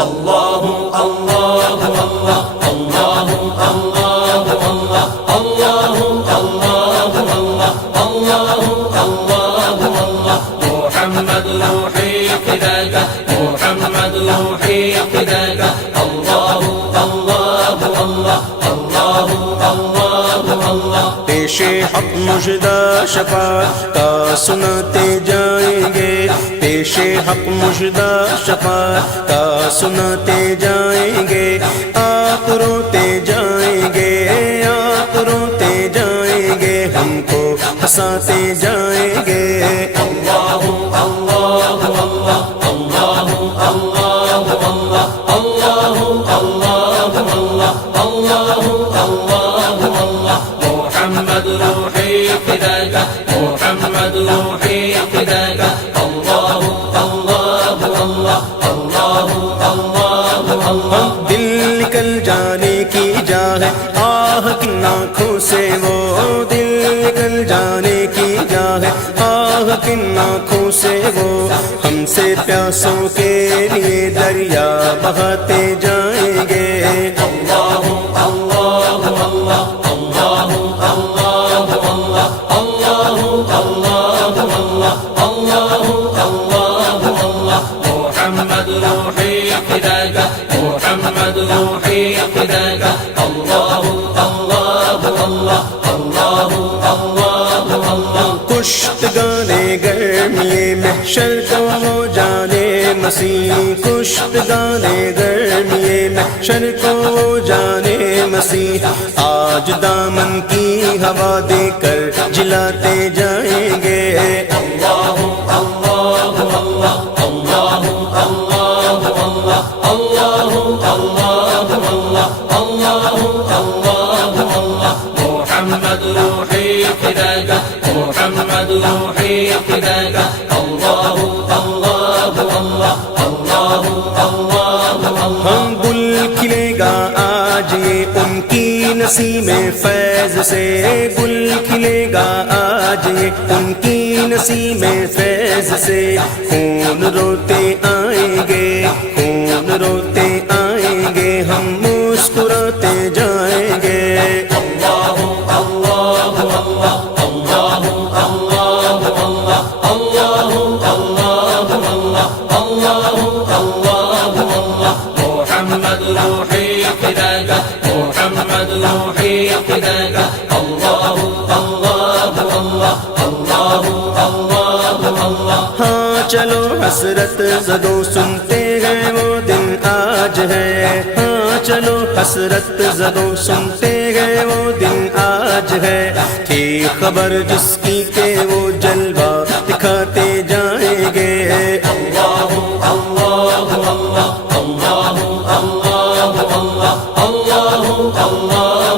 اللہ اللہ اللہ اللہ اللہ اللہ اللہ اللہ اللہ اللہ اللہ محمد روحی فداک محمد روحی فداک اللہ اللہ اللہ اللہ اللہ اللہ پیش حق مژدہ شفاعت کا سناتے جائیں گے، پیش حق مژدہ شفاعت کا سناتے جائیں گے، آپ روتے جائیں گے، آپ روتے جائیں گے، ہم کو ہنساتے جائیں گے۔ اللہ اللہ اللہ اللہ اللہ اللہ اللہ اللہ اللہ اللہ اللہ محمد روحی فداک محمد روحی فداک اللہ اللہ اللہ اللہ اللہ اللہ دل نکل جانے کی جا ہے آہ کن آنکھوں سے، وہ دل نکل جانے کی جا ہے آہ کن آنکھوں سے، وہ ہم سے پیاسوں کے لیے دریا بہاتے جائیں گے۔ اللہ اللہ اللہ اللہ اللہ اللہ اللہ اللہ اللہ اللہ اللہ محمد روحی فداک محمد روحی فداک اللہ اللہ اللہ اللہ اللہ اللہ کشتگانے گرمی محشر کو وہ جانے مسیح، کشتگانے گرمی محشر کو وہ جانے مسیح، آج دامن کی ہوا دے کر جلاتے جائیں گے۔ اللہ اللہ اللہ اللہ اللہ اللہ اللہ اللہ اللہ اللہ اللہ محمد روحی فداک محمد روحی فداک اللہ اللہ اللہ اللہ اللہ ہم گل کھلے گا آج یہ ان کی نسیم فیض سے، گل کھلے گا آج یہ ان کی نسیم فیض سے، خون روتے آئیں گے، خون روتے آئیں گے، ہم مسکراتے جائیں گے۔ اللہ اللہ اللہ اللہ اللہ اللہ اللہ اللہ اللہ اللہ اللہ محمد روحی فداک محمد روحی فداک اللہ اللہ اللہ اللہ اللہ اللہ ہاں چلو حسرت زدوں سنتے ہیں وہ دن آج ہے، ہاں چلو حسرت زدوں سنتے ہیں وہ دن آج ہے، تھی خبر جس کی کہ وہ جلوہ دکھاتے جائیں گے۔ اللہ اللہ اللہ اللہ اللہ اللہ اللہ اللہ اللہ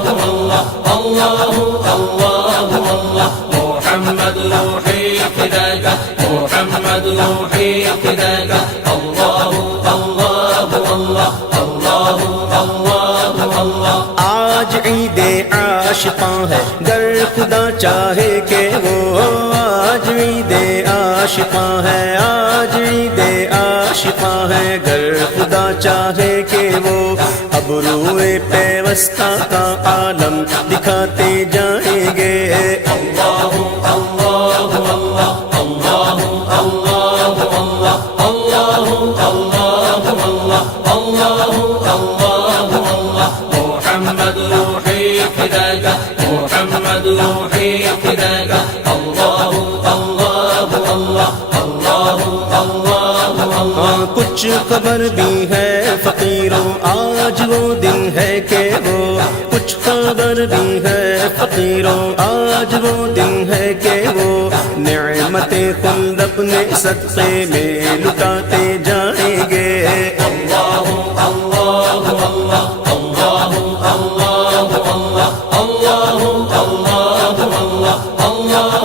اللہ اللہ محمد روحی فداک محمد روحی فداک اللہ اللہ اللہ اللہ اللہ اللہ آج عید عاشقاں ہے گر خدا چاہے کہ وہ، آج عید عاشقاں ہے، آج عید عاشقاں ہے، گر خدا چاہے کہ وہ اب روئے پیوستہ کا عالم دکھاتے جائیں گے۔ اللہ اللہ اللہ اللہ اللہ اللہ اللہ اللہ اللہ اللہ محمد روحی فداک محمد روحی فداک اللہ اللہ اللہ اللہ اللہ کچھ خبر بھی ہے فقیروں آج وہ دن ہے کہ وہ، کچھ خبر بھی ہے فقیروں آج وہ دن ہے کہ وہ، نعمت خلد اپنے صدقے میں لٹاتے جائیں گے۔ اللہ اللہ اللہ اللہ اللہ اللہ اللہ اللہ اللہ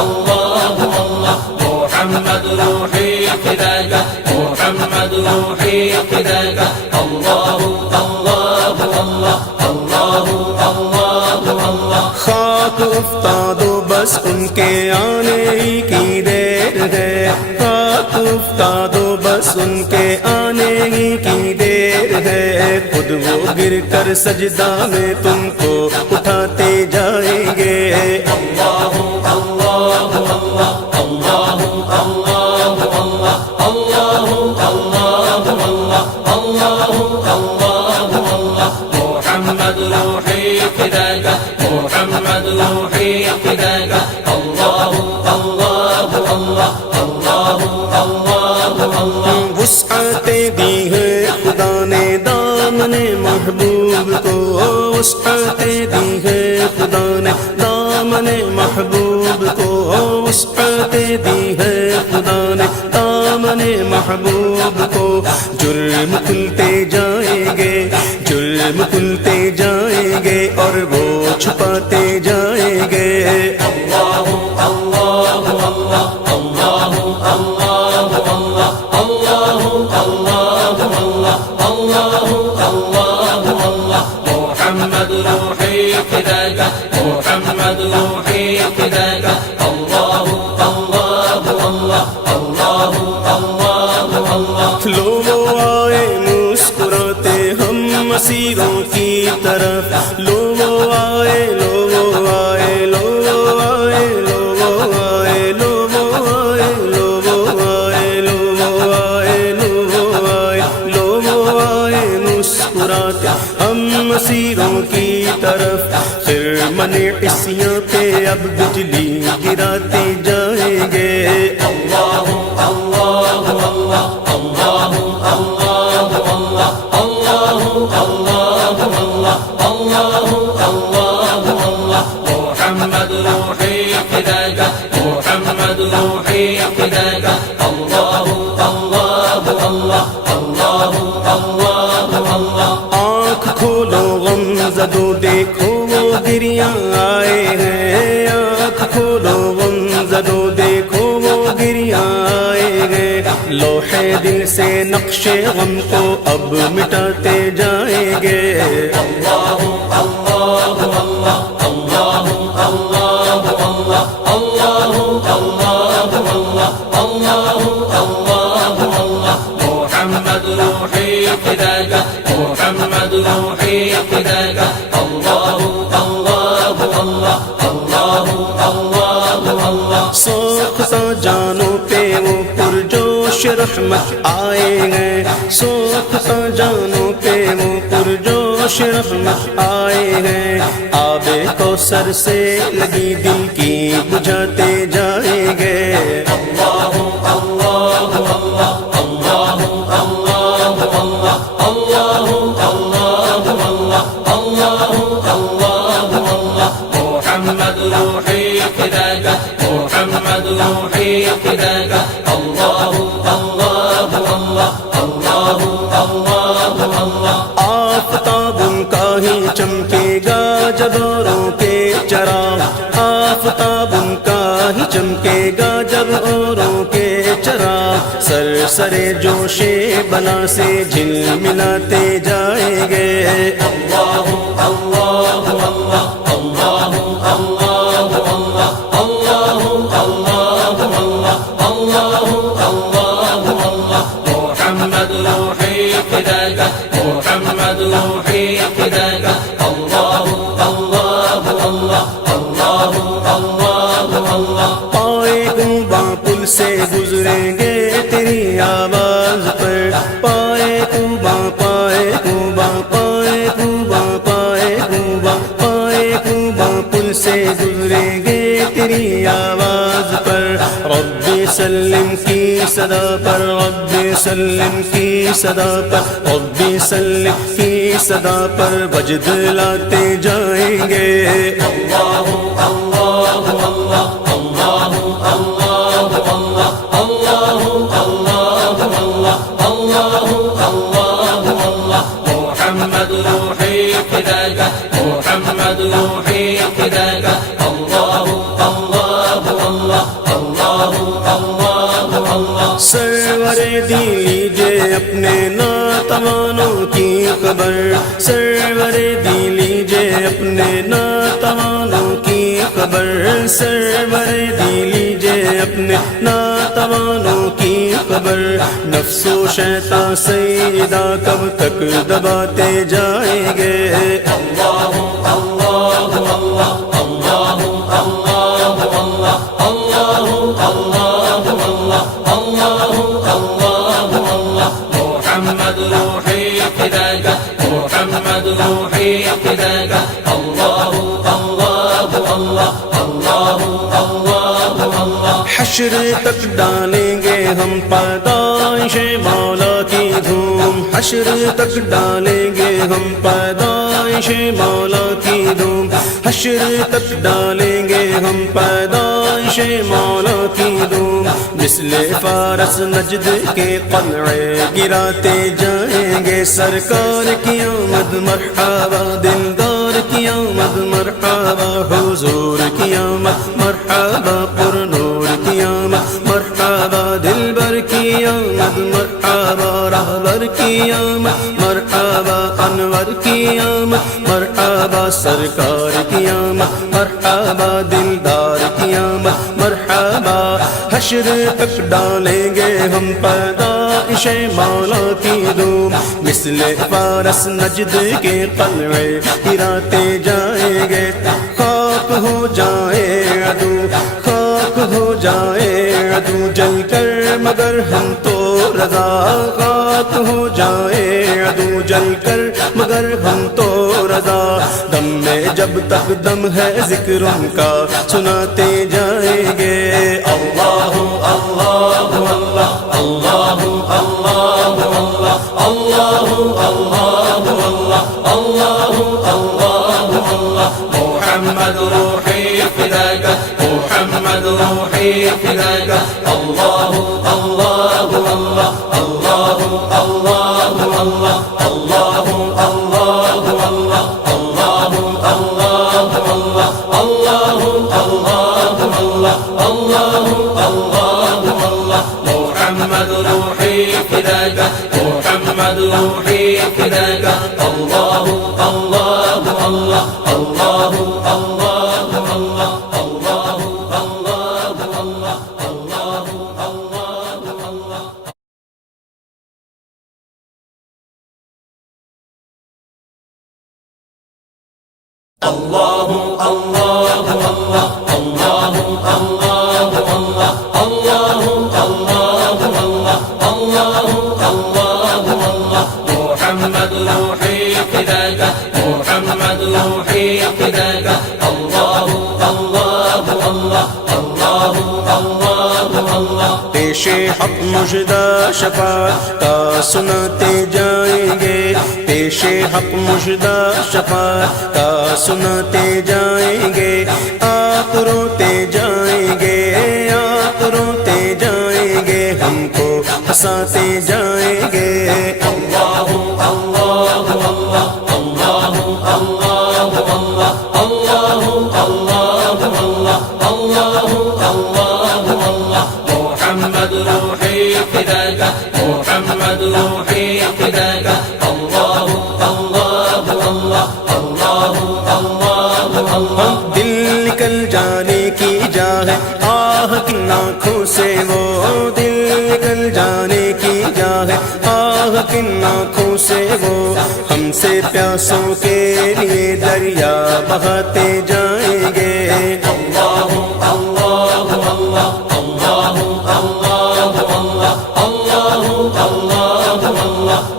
اللہ محمد روحی فداک محمد روحی فداک اللہ اللہ اللہ اللہ اللہ خاک افتاد و بس ان کے آنے ہی کی دیر ہے، خاک افتاد و بس ان کے آنے ہی کی دیر گر کر سجدہ میں تم کو اٹھاتے جائیں گے اللہ اللہ اللہ اللہ اللہ اللہ اللہ اللہ اللہ محمد روحی فداک محمد روحی فداک اللہ اللہ اللہ اللہ اللہ اللہ وسعت دی ہے خدا نے دامن محبوب کو وسعت دی ہے خدا نے دامن محبوب کو وسعت دی ہے خدا نے دامن محبوب کو جرم کھلتے جائیں گے جرم کھلتے جائیں گے اور وہ چھپاتے جائیں گے اللہ اللہ اللہ اللہ اللہ اللہ اللہ اللہ اللہ اللہ اللہ محمد روحی فداک محمد روحی فداک اللہ اللہ اللہ اللہ اللہ اللہ لو وہ آئے مسکراتے ہم مسیروں کی طرف لو وہ آئے لو وہ آئے لو وہ آئے لو وہ آئے لو وہ آئے لو وہ آئے لو وہ آئے لو وہ آئے لو وہ آئے مسکراتے ہم مسیروں کی طرف پھر من عصیاں پہ اب بجلی گراتے جائیں گے اللہ اللہ اللہ اللہ اللہ اللہ اللہ اللہ اللہ اللہ اللہ محمد روحی فداک محمد روحی فداک اللہ اللہ اللہ اللہ اللہ اللہ آنکھ کھولو غم زدو دیکھو وہ گریاں آئے ہیں آنکھ کھولو غم زدو دیکھو وہ گریاں آئے ہیں لوح دل سے نقش غم کو اب مٹاتے جائیں گے اللہ اللہ اللہ اللہ اللہ اللہ اللہ اللہ اللہ اللہ اللہ محمد روحی فداک محمد روحی فداک اللہ اللہ اللہ اللہ اللہ اللہ سوختہ جانوں پہ وہ پرجوش رحمت آئے ہیں سوختہ جانوں پہ وہ پرجوش رحمت آئے ہیں آب کوثر سے لگی دل کی بجھاتے جائیں گے اللہ اللہ اللہ اللہ اللہ اللہ اللہ اللہ اللہ اللہ اللہ محمد روحی فداک محمد روحی فداک اللہ اللہ اللہ اللہ اللہ اللہ آفتاب ان کا ہی چمکے گا جب اوروں کے چراغ آفتاب ان کا ہی چمکے گا جب اوروں کے چراغ سر سرے جوشے بلا سے جھل ملاتے جائیں گے اللہ اللہ اللہ اللہ اللہ اللہ اللہ اللہ اللہ اللہ اللہ محمد روحی فداک محمد روحی فداک اللہ اللہ اللہ اللہ اللہ اللہ پائے گنبا پل سے گزریں گے تیری آواز پر پائے گنبا پائے گنبا پائے گنبا پائے گنبا پائے گنبا پل سے گزریں گے تیری آواز پر رب سلم کی صدا پر رب سلم کی صدا پر رب سلم کی صدا پر وجد لاتے جائیں گے اللہ اللہ اللہ اللہ اللہ اللہ اللہ اللہ اللہ اللہ اللہ محمد روحی فداک محمد روحی فداک اللہ اللہ اللہ اللہ اللہ اللہ سرور دی لیجے اپنے ناتوانوں کی خبر سرور دی لیجے اپنے ناتوانوں کی خبر سرور دی لیجے اپنے ناتوانوں کی خبر نفس و شیطان سیدہ کب تک دباتے جائیں گے اللہ اللہ اللہ اللہ اللہ اللہ اللہ اللہ اللہ اللہ اللہ محمد روحی فداک محمد روحی فداک اللہ اللہ اللہ اللہ اللہ اللہ حشر تک ڈالیں گے ہم پیدائش مولا کی دھوم حشر تک ڈالیں گے ہم پیدائش مولا کی دھوم حشر تک ڈالیں گے ہم پیدائش مولا کی دھوم مثل فارس نجد کے قلعے گراتے جائیں گے سرکار کی آمد مرحبا دلدار کی آمد مرحبا حضور کی آمد مرحبا پر نور کی آمد مرحبا دلبر کی آمد مرحبا رہبر کی آمد مرحبا انور کی آمد مرحبا سرکار کی آمد مرحبا دلدار کی آمد مرحبا حشر تک ڈالیں گے ہم پیدائش مولا کی دھوم مثل فارس نجد کے قلعے گراتے جائیں گے خاک ہو جائے عدو خاک ہو جائے عدو جل کر مگر ہم تو رضا خاک ہو جائے عدو جل کر مگر ہم تو رضا دم میں جب تک دم ہے ذکر ان کا سناتے جائیں گے اللہ اللہ اللہ اللہ اللہ اللہ اللہ اللہ اللہ اللہ محمد روحی فداک محمد روحی فداک اللہ اللہ اللہ اللہ اللہ اللہ اللہ اللہ اللہ اللہ اللہ اللہ محمد روحی فداک محمد روحی فداک اللہ اللہ اللہ اللہ اللہ اللہ اللہ محمد روحی فداک محمد روحی فداک اللہ اللہ اللہ اللہ اللہ پیش حق مژدہ شفاعت کا سناتے جائیں گے پیش حق مژدہ شفاعت کا سناتے جائیں گے آپ روتے جائیں گے آپ روتے جائیں گے ہم کو ہنساتے جائیں گے اللہ اللہ اللہ اللہ اللہ اللہ اللہ اللہ اللہ محمد روحی فداک محمد روحی فداک اللہ اللہ اللہ اللہ اللہ دل نکل جانے کی جا ہے آہ کن آنکھوں سے وہ دل نکل جانے کی جا ہے آہ کن آنکھوں سے وہ ہم سے پیاسوں کے لیے دریا بہاتے جائیں گے اللہ اللہ اللہ اللہ اللہ اللہ اللہ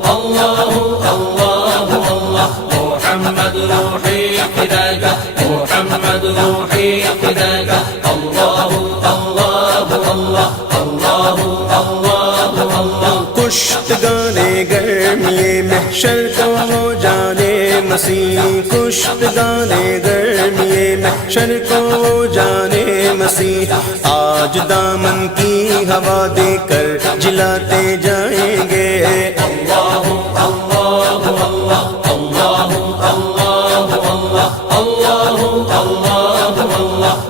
اللہ اللہ محمد روحی فداک محمد روحی فداک اللہ اللہ اللہ اللہ اللہ کشت گانے گرمیے محشر کو وہ جانے مسیح کشت گانے گرمیے محشر کو وہ جانے مسیح آج دامن کی ہوا دے کر جلاتے جائیں گے اللہ اللہ اللہ اللہ اللہ اللہ اللہ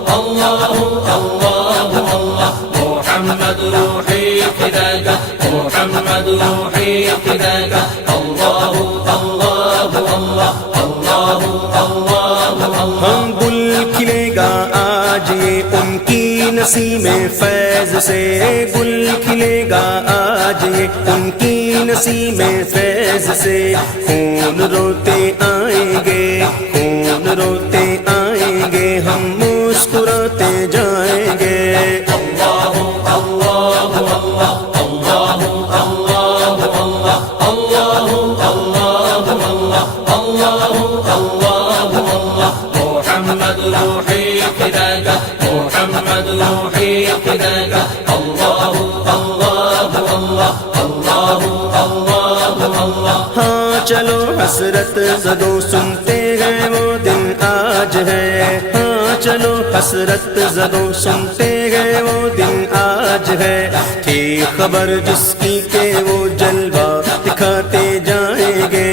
اللہ اللہ محمد روحی فداک محمد روحی فداک اللہ اللہ اللہ اللہ اللہ ہم گل کھلے گا آج یہ ان کی نسیم فیض سے گل کھلے گا آج یہ ان کی نسیم فیض سے خون روتے آئیں گے خون روتے آئیں گے ہم مسکراتے جائیں گے محمد روحي فداك محمد روحي فداك الله الله الله الله الله الله ہاں چلو حسرت زدوں سنتے ہیں وہ دن آج ہے ہاں چلو حسرت زدوں سنتے ہیں وہ دن آج ہے تھی خبر جس کی کہ وہ جلوہ دکھاتے جائیں گے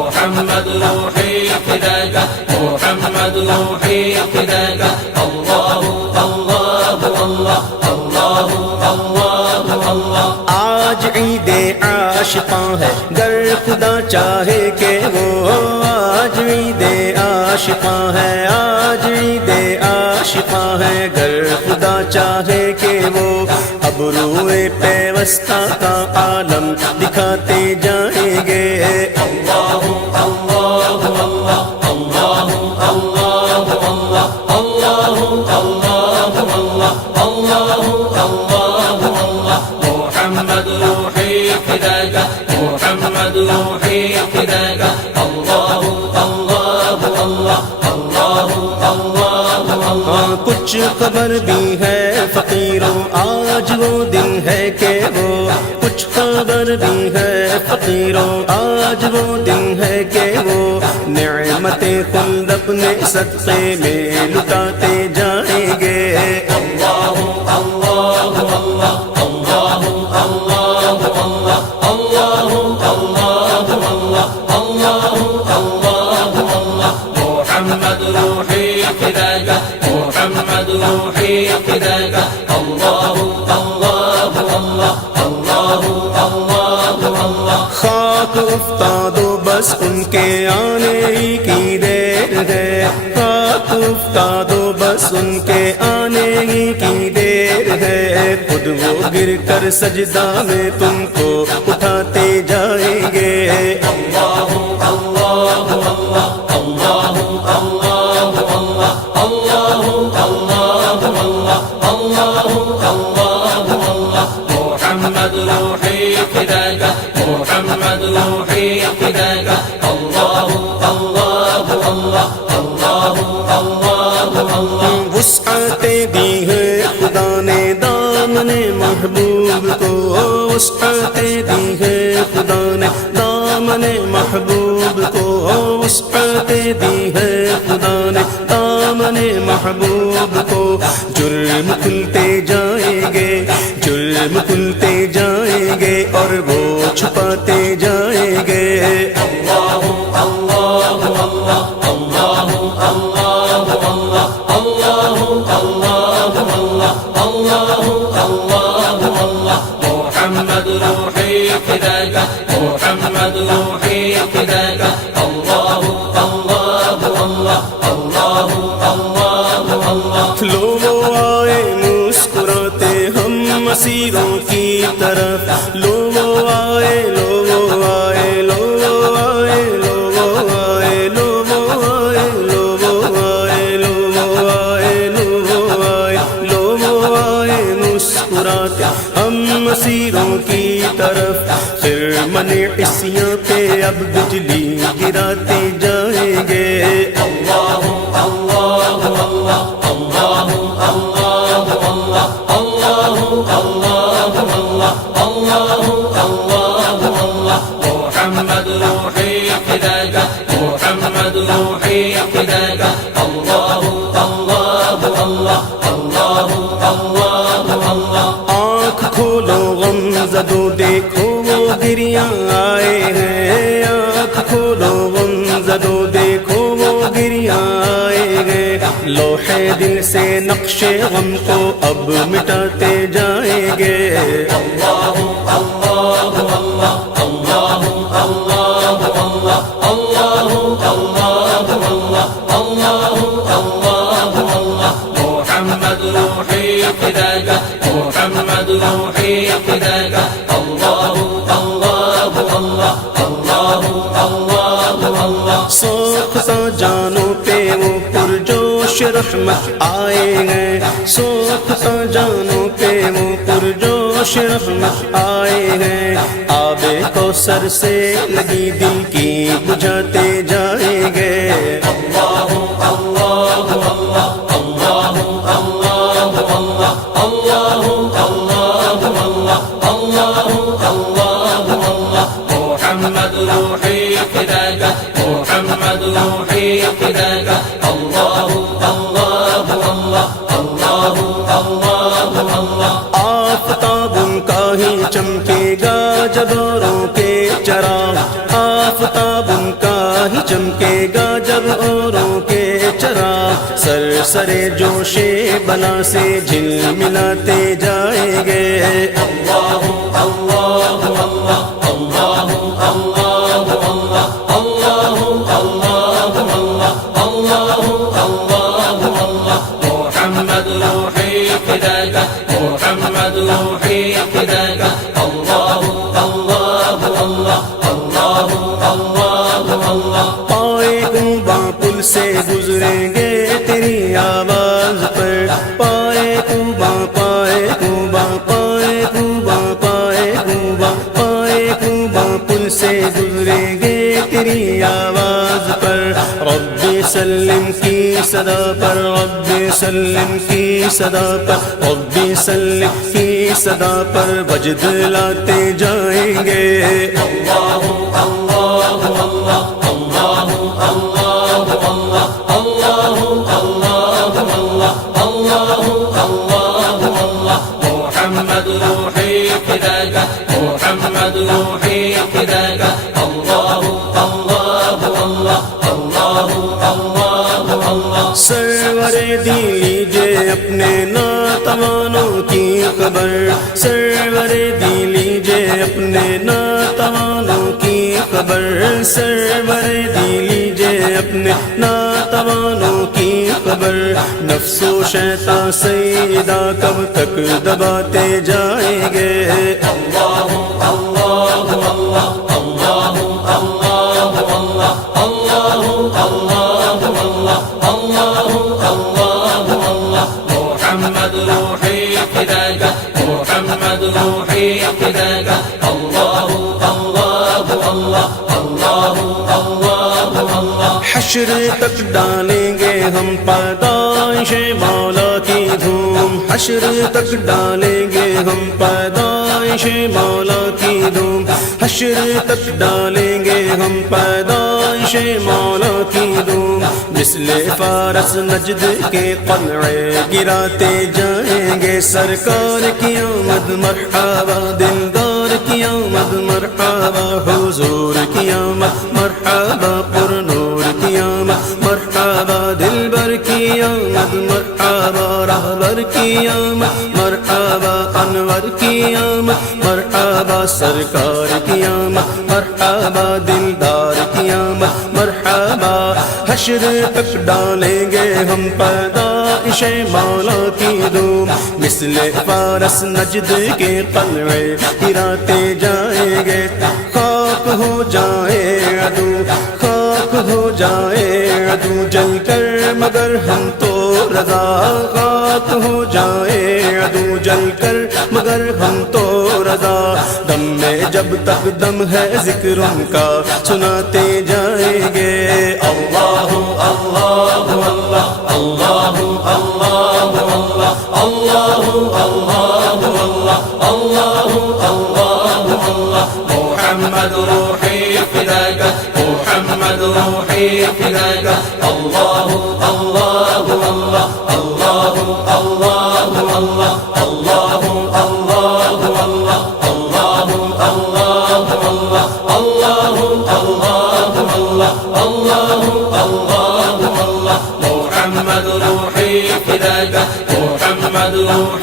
محمد روحي فداك محمد روحي فداك الله الله الله الله الله الله آج عید عاشقاں ہے گر خدا چاہے کہ وہ آج عید عاشقاں ہے آج عید عاشقاں ہے گر خدا چاہے کہ وہ اب روئے پیوستہ کا عالم دکھاتے جائیں گے محمد روحي فداك محمد روحي فداك الله الله الله الله الله ہاں کچھ خبر بھی ہے فقیروں آج وہ دن ہے کہ وہ کچھ خبر بھی ہے فقیروں آج وہ دن ہے کہ وہ نعمت خلد اپنے صدقے میں لٹاتے جائیں گے محمد روحي فداك محمد روحي فداك الله الله الله الله الله الله خاک افتاد و بس ان کے آنے ہی کی دیر ہے خاک افتاد و بس ان کے آنے ہی کی دیر ہے خود وہ گر کر سجدہ میں تم کو اٹھاتے جائیں گے محمد روحي فداك محمد روحي فداك الله الله الله الله الله الله وسعت دی ہے خدا نے دامن محبوب کو وسعت دی ہے خدا نے دامن محبوب کو وسعت دی ہے خدا نے دامن محبوب کو جرم کھلتے جائیں گے جرم کھلتے جائیں گے اور وہ چھپاتے جائیں گے محمد روحي فداك محمد روحي فداك الله الله الله الله الله الله لو وہ آئے مسکراتے ہم مسیروں کی طرف لو وہ آئے لو وہ آئے لو وہ آئے لو وہ آئے لو وہ آئے لو وہ آئے لو وہ آئے لو وہ آئے لو وہ آئے مسکراتے ہم مسیروں کی طرف پھر من عصیاں پہ اب بجلی گراتے جائیں گے محمد روحي فداك محمد روحي فداك الله الله الله الله الله الله آنکھ کھولو غم زدو دیکھو وہ گریاں آئے ہیں آنکھ کھولو غم زدو دیکھو وہ گریاں آئے ہیں لوحے دل سے نقش غم کو اب مٹاتے جائیں گے الله الله محمد روحي فداك محمد روحي فداك الله الله الله الله الله الله سوختہ جانوں پہ وہ پرجوش رحمت آئے ہیں، سوختہ جانوں پہ وہ پرجوش رحمت آئے ہیں، آب کوثر سے لگی دل کی بجھاتے جائیں گے۔ اللہ اللہ اللہ اللہ اللہ اللہ اللہ اللہ اللہ اللہ اللہ محمد روحي فداك محمد روحي فداك الله الله الله الله الله الله آفتاب ان کا ہی چمکے گا جب اوروں کے چراغ، آفتاب ان کا ہی چمکے گا جب اوروں کے چراغ، سر سرے جوش بلا سے جھلملاتے جائیں گے۔ اللہ اللہ اللہ اللہ اللہ اللہ اللہ اللہ اللہ اللہ اللہ محمد روحي فداك محمد روحي فداك الله الله الله الله الله الله پائے کوبا پل سے گزریں گے تیری آواز پر، پائے کوبا پائے کوبا پائے کوبا پائے کوبا پائے کوبا پل سے گزریں گے تیری آواز پر، رب سلم کی صدا پر، رب سلم کی صدا پر، رب سلم کی صدا پر وجد لاتے جائیں گے۔ اللہ اللہ اللہ اللہ اللہ اللہ اللہ اللہ اللہ اللہ اللہ محمد روحي فداك محمد روحي فداك الله الله الله الله الله الله سرور دی لیجے اپنے ناتوانوں کی خبر، سرور دی لیجے اپنے ناتوانوں کی خبر، سرور دی لیجے اپنے ناتوانوں کی خبر، نفس و شیطان سیدہ کب تک دباتے جائیں گے۔ اللہ اللہ اللہ اللہ اللہ اللہ اللہ اللہ اللہ اللہ اللہ محمد روحي فداك محمد روحي فداك الله الله الله الله الله الله حشر تک ڈالیں گے ہم پیدائش مولا کی دھوم، حشر تک ڈالیں گے ہم پیدائش مولا کی دھوم، حشر تک ڈالیں گے ہم پیدائش مولا کی دھوم، مثل فارس نجد کے قلعے گراتے جائیں گے، سرکار کی آمد مرحبا، دلدار کی آمد مرحبا، حضور کی آمد مرحبا، پر نور کی آمد مرحبا، دلبر کی آمد مرحبا، راہبر کی آمد مرحبا، انور کی آمد مرحبا، سرکار کی آمد مرحبا، دلدار کی آمد مرحبا، حشر تک ڈالیں گے ہم پیدائش مولا کی دھوم، مثل فارس نجد کے قلعے گراتے جائیں گے، خاک ہو جائے عدو، خاک ہو جائے عدو جل کر مگر ہم تو رضا، خاک ہو جائے عدو جل کر مگر ہم تو رضا، دم میں جب تک دم ہے ذکر ان کا سناتے جائیں گے۔ اللہ اللہ اللہ اللہ اللہ اللہ اللہ اللہ اللہ اللہ محمد روحي فداك محمد روحي فداك الله الله الله الله الله الله الله الله الله الله الله الله الله الله الله الله الله محمد روحي فداك محمد روحي